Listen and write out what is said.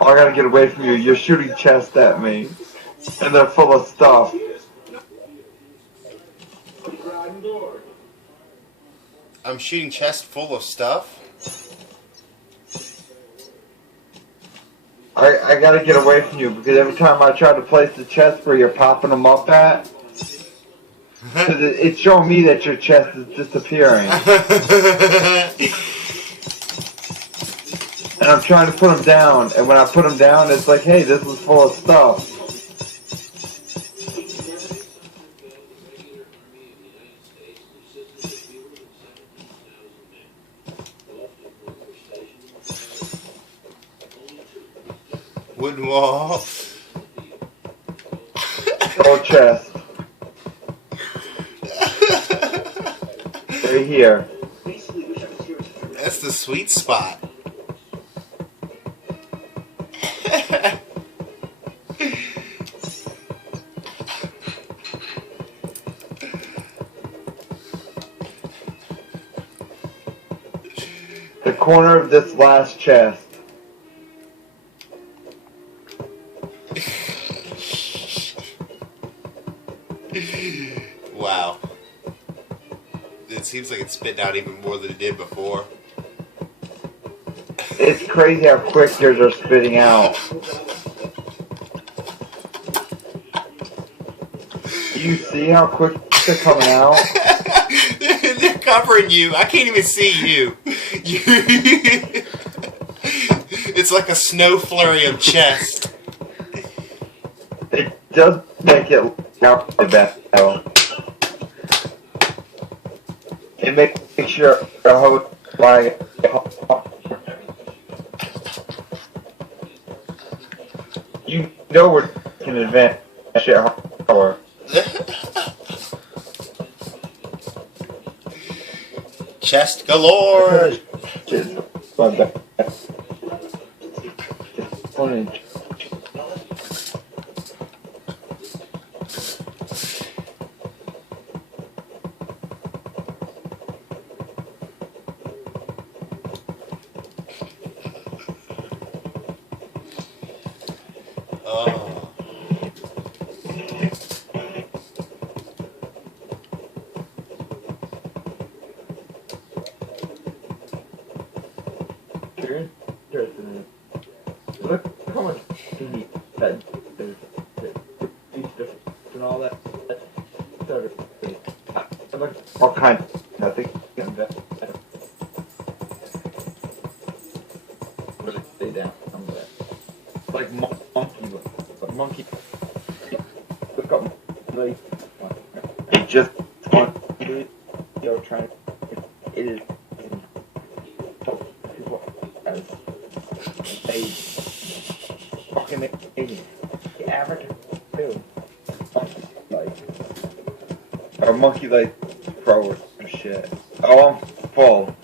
Oh, I gotta get away from you. You're shooting chests at me. And they're full of stuff. I'm shooting chests full of stuff? I gotta get away from you because every time I try to place the chest where you're popping them up at, it's showing me that your chest is disappearing. And I'm trying to put them down, and when I put them down, it's like, hey, this is full of stuff. Wooden wall. Gold chest. Right here. That's the sweet spot. The corner of this last chest. Wow. It seems like it's spitting out even more than it did before. It's crazy how quick yours are spitting out. Do you see how quick they're coming out? They're covering you. I can't even see you. It's like a snow flurry of chest. It does make it out the best though. It makes sure the host like you know we're taking advantage of shit hardcore. Chest galore. Oh. You're interested in it. Look how much TV that there's and all that. All kinds. Nothing. Stay down. Like monkey. Like monkey. Look up. They just want to trying. It is. They fucking idiot. The average too. Monkey like pro or shit. Oh, I'm full.